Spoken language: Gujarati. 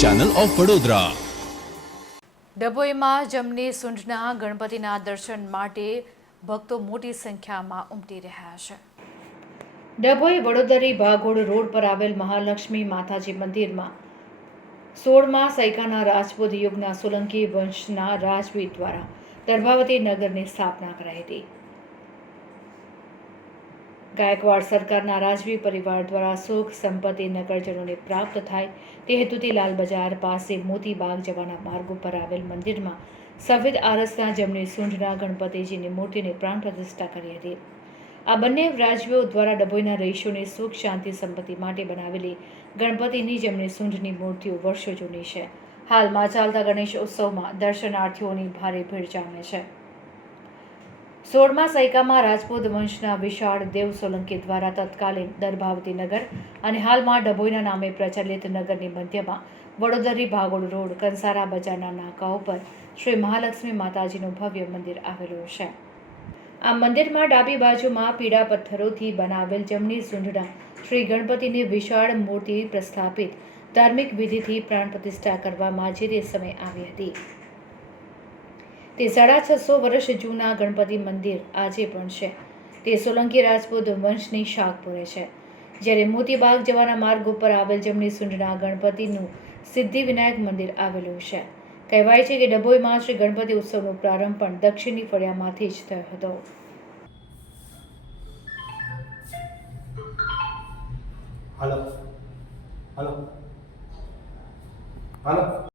ચેનલ ઓફ વડોદરા ડભોઈમાં જમની સુંઢના ગણપતિના દર્શન માટે ભક્તો મોટી સંખ્યામાં ઉમટી રહ્યા છે. ડભોઈ વડોદરી ભાગોળ રોડ પર આવેલ મહાલક્ષ્મી માતાજી મંદિરમાં સોળમાં સૈકાના રાજપૂત યુગના સોલંકી વંશના રાજવી દ્વારા દર્ભાવતી નગરની સ્થાપના કરાઈ હતી. ગાયકવાડ સરકારના રાજવી પરિવાર દ્વારા સુખ, સંપત્તિ, નગરજનોને પ્રાપ્ત થાય તે હેતુથી લાલ બજાર પાસે મોતીબાગ જવાના માર્ગ ઉપર આવેલ મંદિરમાં સફેદ આરસના જમણી સૂંઢના ગણપતિજીની મૂર્તિને પ્રાણ પ્રતિષ્ઠા કરી હતી. આ બંને રાજવીઓ દ્વારા ડભોઈના રહીશોને સુખ, શાંતિ, સંપત્તિ માટે બનાવેલી ગણપતિની જમણી સૂંઢની મૂર્તિઓ વર્ષો જૂની છે. હાલમાં ચાલતા ગણેશ ઉત્સવમાં દર્શનાર્થીઓની ભારે ભીડ જામે છે. સોળમા સૈકામાં રાજપૂત વંશના વિશાળ દેવ સોલંકી દ્વારા તત્કાલીન દરભાવતી નગર અને હાલમાં ડભોઈના નામે પ્રચલિત નગરની મધ્યમાં વડોદરી ભાગોળ રોડ, કંસારા બજારના નાકા ઉપર શ્રી મહાલક્ષ્મી માતાજીનું ભવ્ય મંદિર આવેલું છે. આ મંદિરમાં ડાબી બાજુમાં પીળા પથ્થરોથી બનાવેલ જમણી સૂંઢના શ્રી ગણપતિની વિશાળ મૂર્તિ પ્રસ્થાપિત ધાર્મિક વિધિથી પ્રાણ પ્રતિષ્ઠા કરવામાં જે તે સમય આવી હતી. તે સાડા છસો વર્ષ જૂના ગણપતિ મંદિર આજે પણ છે. તે સોલંકી રાજપૂત વંશની શાખ પૂરે છે. જ્યારે મોતીબાગ જવાના માર્ગ ઉપર આવેલ જમણી સુંઢના ગણપતિનું સિદ્ધિ વિનાયક મંદિર આવેલું છે. કહેવાય છે કે ડભોઈમાં શ્રી ગણપતિ ઉત્સવનો પ્રારંભ પણ દક્ષિણી ફળિયામાંથી જ થયો હતો. હલો. હલો. હાલો.